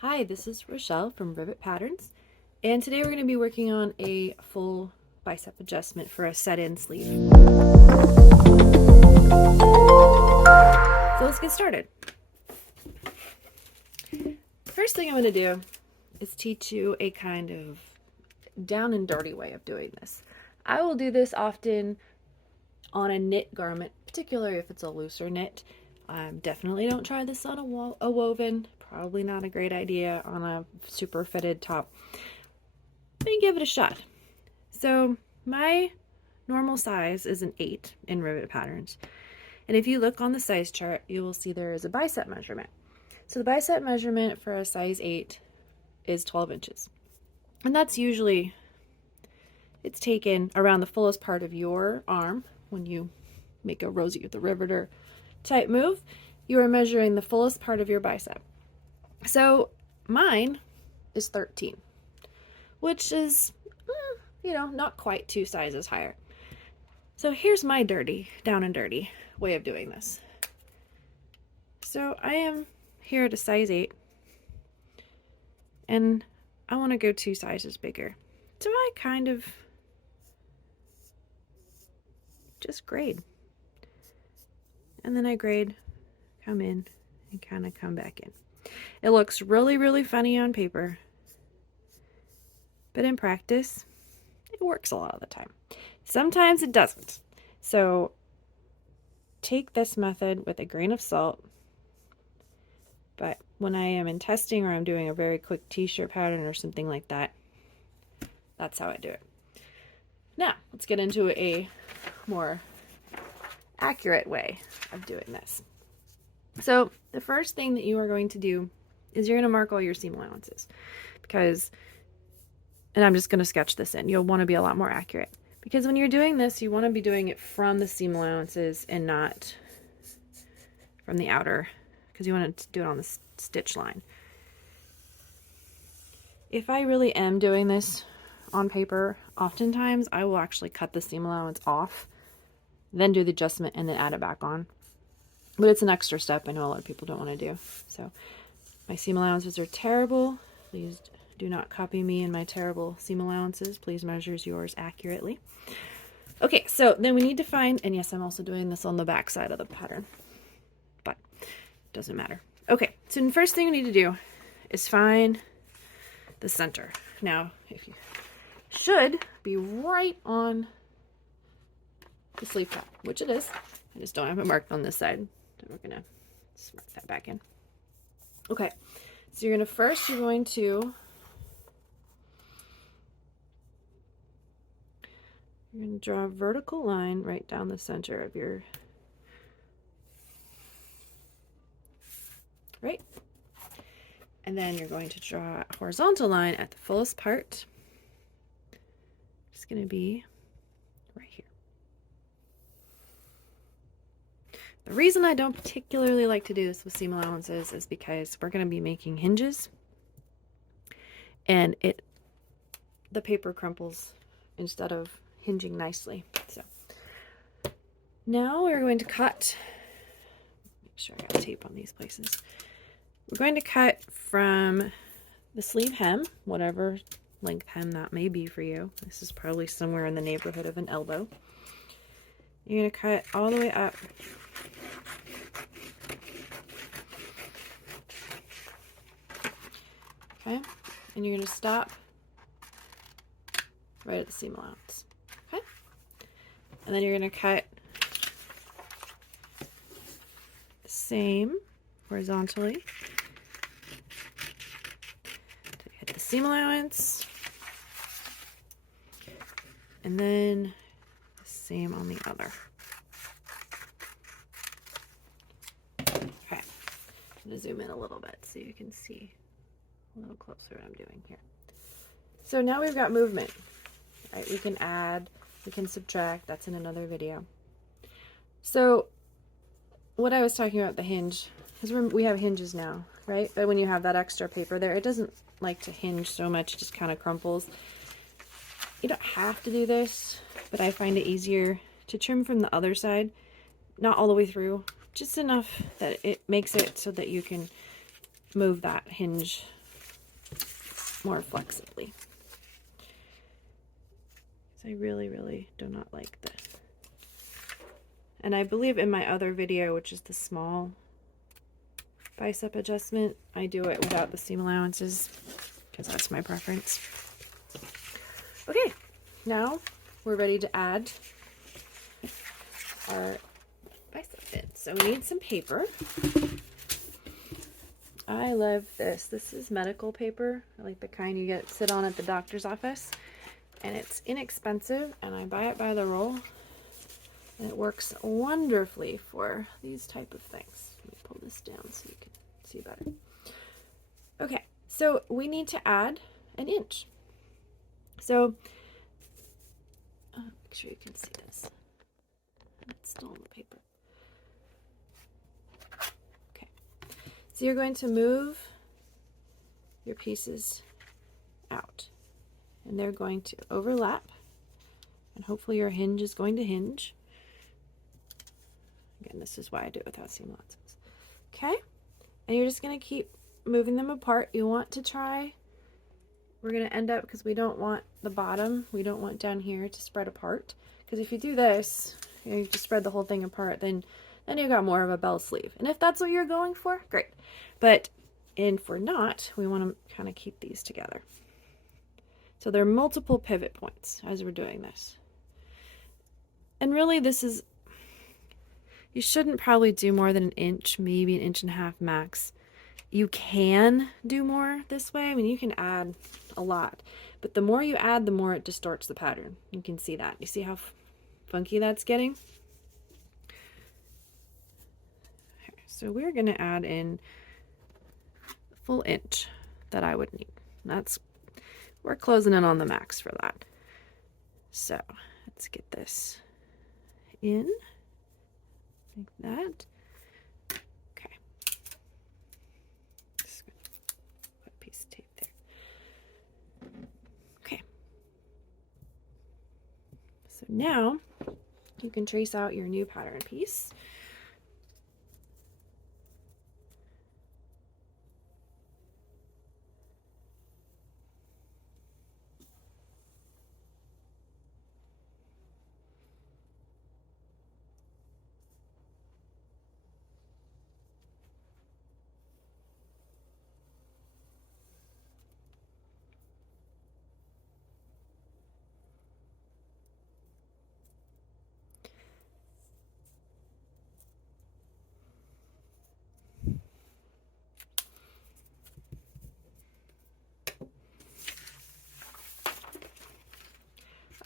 Hi, this is Rachelle from Rivet Patterns, and today we're going to be working on a full bicep adjustment for a set-in sleeve. So let's get started. First thing I'm going to do is teach you a kind of down and dirty way of doing this. I will do this often on a knit garment, particularly if it's a looser knit. Definitely don't try this on a woven. Probably not a great idea on a super fitted top. But give it a shot. So my normal size is an 8 in Rivet Patterns. And if you look on the size chart, you will see there is a bicep measurement. So the bicep measurement for a size 8 is 12 inches. And that's usually, it's taken around the fullest part of your arm. When you make a Rosie with the Riveter type move, you are measuring the fullest part of your bicep. So mine is 13, which is, not quite 2 sizes higher. So here's my down and dirty way of doing this. So I am here at a size 8, and I want to go 2 sizes bigger. So I kind of just grade. And then I grade, come in, and kind of come back in. It looks really, really funny on paper, but in practice, it works a lot of the time. Sometimes it doesn't. So take this method with a grain of salt. But when I am in testing or I'm doing a very quick t-shirt pattern or something like that, that's how I do it. Now, let's get into a more accurate way of doing this. So the first thing that you are going to do is you're going to mark all your seam allowances, because, and I'm just going to sketch this in, you'll want to be a lot more accurate, because when you're doing this, you want to be doing it from the seam allowances and not from the outer, because you want to do it on the stitch line. If I really am doing this on paper, oftentimes I will actually cut the seam allowance off, then do the adjustment, and then add it back on. But it's an extra step I know a lot of people don't want to do. So my seam allowances are terrible. Please do not copy me in my terrible seam allowances. Please measure yours accurately. Okay, so then we need to find, and yes, I'm also doing this on the back side of the pattern, but it doesn't matter. Okay, so the first thing we need to do is find the center. Now, if you should be right on the sleeve top, which it is. I just don't have it marked on this side. So we're gonna mark that back in. Okay, so you're going to draw a vertical line right down the center of your, right? And then you're going to draw a horizontal line at the fullest part. It's going to be right here. The reason I don't particularly like to do this with seam allowances is because we're going to be making hinges, and the paper crumples instead of hinging nicely. So now we're going to cut, make sure I got tape on these places. We're going to cut from the sleeve hem, whatever length hem that may be for you. This is probably somewhere in the neighborhood of an elbow. You're going to cut all the way up okay, and you're going to stop right at the seam allowance. Okay, and then you're going to cut the same horizontally to hit the seam allowance, and then the same on the other. Okay, I'm going to zoom in a little bit so you can see a little closer what I'm doing here. So now we've got movement, right? We can add, we can subtract, that's in another video. So what I was talking about, the hinge, because we have hinges now, right? But when you have that extra paper there, it doesn't like to hinge so much, it just kind of crumples. You don't have to do this, but I find it easier to trim from the other side, not all the way through, just enough that it makes it so that you can move that hinge more flexibly. So I really, really do not like this. And I believe in my other video, which is the small bicep adjustment, I do it without the seam allowances because that's my preference. Okay, now we're ready to add our bicep fit. So we need some paper. I love this. This is medical paper. I like the kind you sit on at the doctor's office. And it's inexpensive, and I buy it by the roll. And it works wonderfully for these type of things. Let me pull this down so you can see better. Okay, so we need to add an inch. So, make sure you can see this. It's still on the paper. Okay, so you're going to move your pieces out. And they're going to overlap. And hopefully your hinge is going to hinge. Again, this is why I do it without seam allowances. Okay? And you're just going to keep moving them apart. You want to try, we're going to end up, because we don't want the bottom, we don't want down here to spread apart. Because if you do this, you have to spread the whole thing apart, then you've got more of a bell sleeve. And if that's what you're going for, great. But if we're not, we want to kind of keep these together. So there are multiple pivot points as we're doing this. And really this is, you shouldn't probably do more than an inch, maybe an inch and a half max. You can do more this way. I mean, you can add a lot, but the more you add, the more it distorts the pattern. You can see that. You see how funky that's getting? Okay, so we're going to add in a full inch that I would need. We're closing in on the max for that. So let's get this in like that. Okay. Just gonna put a piece of tape there. Okay. So now you can trace out your new pattern piece.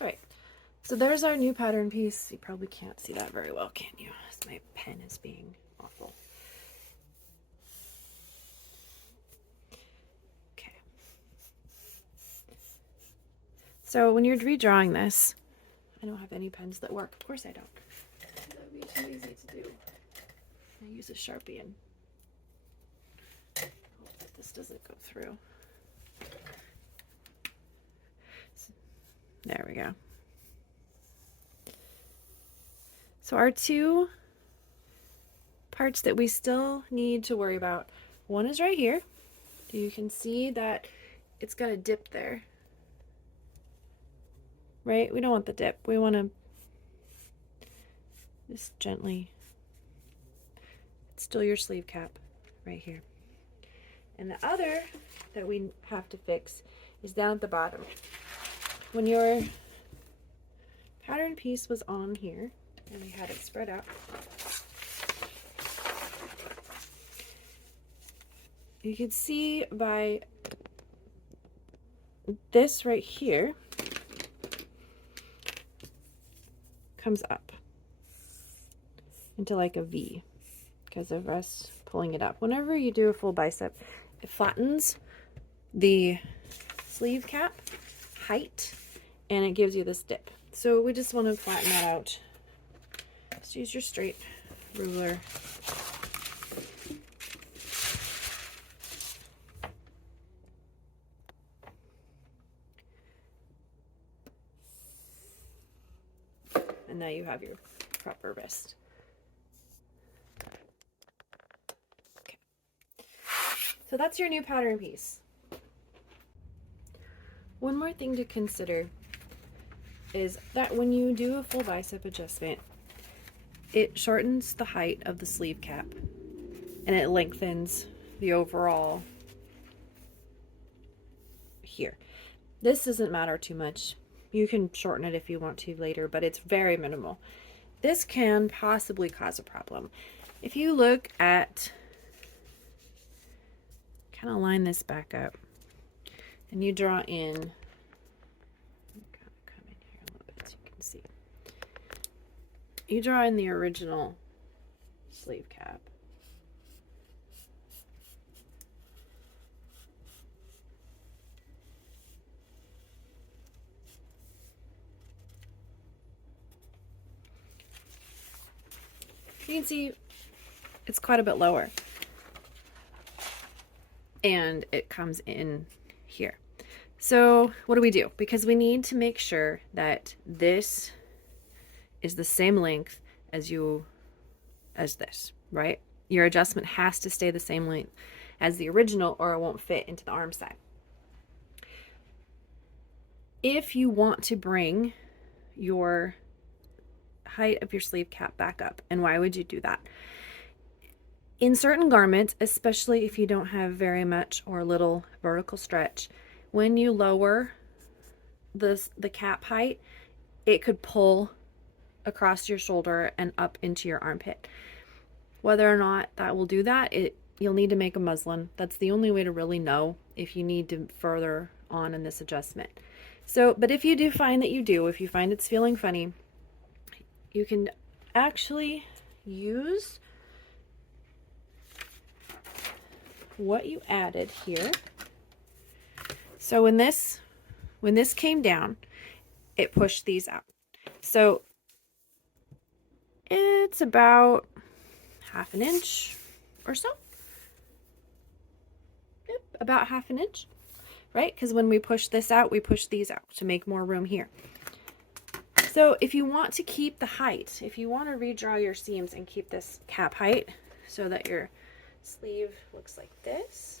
All right, so there's our new pattern piece. You probably can't see that very well, can you? As my pen is being awful. Okay. So when you're redrawing this, I don't have any pens that work. Of course I don't. That would be too easy to do. I use a Sharpie and hope that this doesn't go through. There we go. So our two parts that we still need to worry about, one is right here. You can see that it's got a dip there, right? We don't want the dip. We want to just gently, it's still your sleeve cap right here. And the other that we have to fix is down at the bottom. When your pattern piece was on here and we had it spread out, you can see by this right here comes up into like a V because of us pulling it up. Whenever you do a full bicep, it flattens the sleeve cap height and it gives you this dip. So we just want to flatten that out. Just use your straight ruler. And now you have your proper wrist. Okay. So that's your new pattern piece. One more thing to consider is that when you do a full bicep adjustment, it shortens the height of the sleeve cap and it lengthens the overall here. This doesn't matter too much. You can shorten it if you want to later, but it's very minimal. This can possibly cause a problem. If you look at, kind of line this back up, and you draw in, come in here a little bit so you can see. You draw in the original sleeve cap. You can see it's quite a bit lower. And it comes in here. So what do? Because we need to make sure that this is the same length as this, right? Your adjustment has to stay the same length as the original or it won't fit into the arm side. If you want to bring your height of your sleeve cap back up, and why would you do that? In certain garments, especially if you don't have very much or little vertical stretch, when you lower the cap height, it could pull across your shoulder and up into your armpit. Whether or not that will do that, you'll need to make a muslin. That's the only way to really know if you need to further on in this adjustment. So, but if you do find that if you find it's feeling funny, you can actually use what you added here. So when this came down, it pushed these out. So it's about 1/2 inch or so. Yep, about 1/2 inch, right? Because when we push this out, we push these out to make more room here. So if you want to keep the height, if you want to redraw your seams and keep this cap height so that your sleeve looks like this,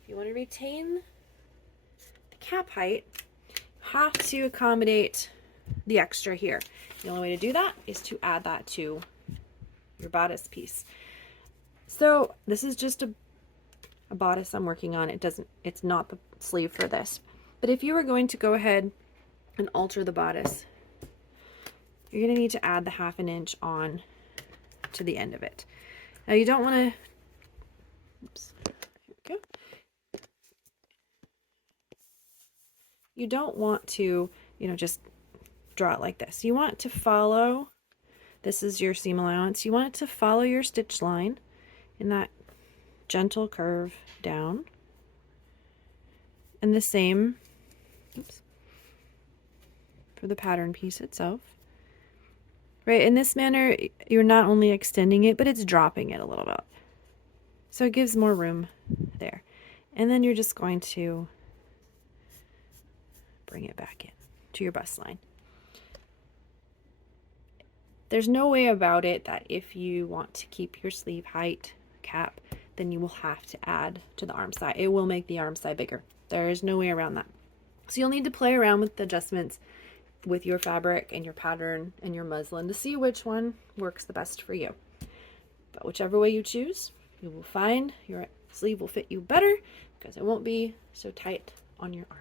if you want to retain the cap height, you have to accommodate the extra here. The only way to do that is to add that to your bodice piece. So this is just a bodice I'm working on. It's not the sleeve for this. But if you were going to go ahead and alter the bodice, you're going to need to add the 1/2 inch on to the end of it. Now you don't want to, oops, here we go. You don't want to, just draw it like this. You want to follow, this is your seam allowance, you want it to follow your stitch line in that gentle curve down. And the same, oops, for the pattern piece itself. Right, in this manner, you're not only extending it, but it's dropping it a little bit. So it gives more room there. And then you're just going to bring it back in to your bust line. There's no way about it that if you want to keep your sleeve height cap, then you will have to add to the arm side. It will make the arm side bigger. There is no way around that. So you'll need to play around with the adjustments with your fabric and your pattern and your muslin to see which one works the best for you. But whichever way you choose, you will find your sleeve will fit you better because it won't be so tight on your arm.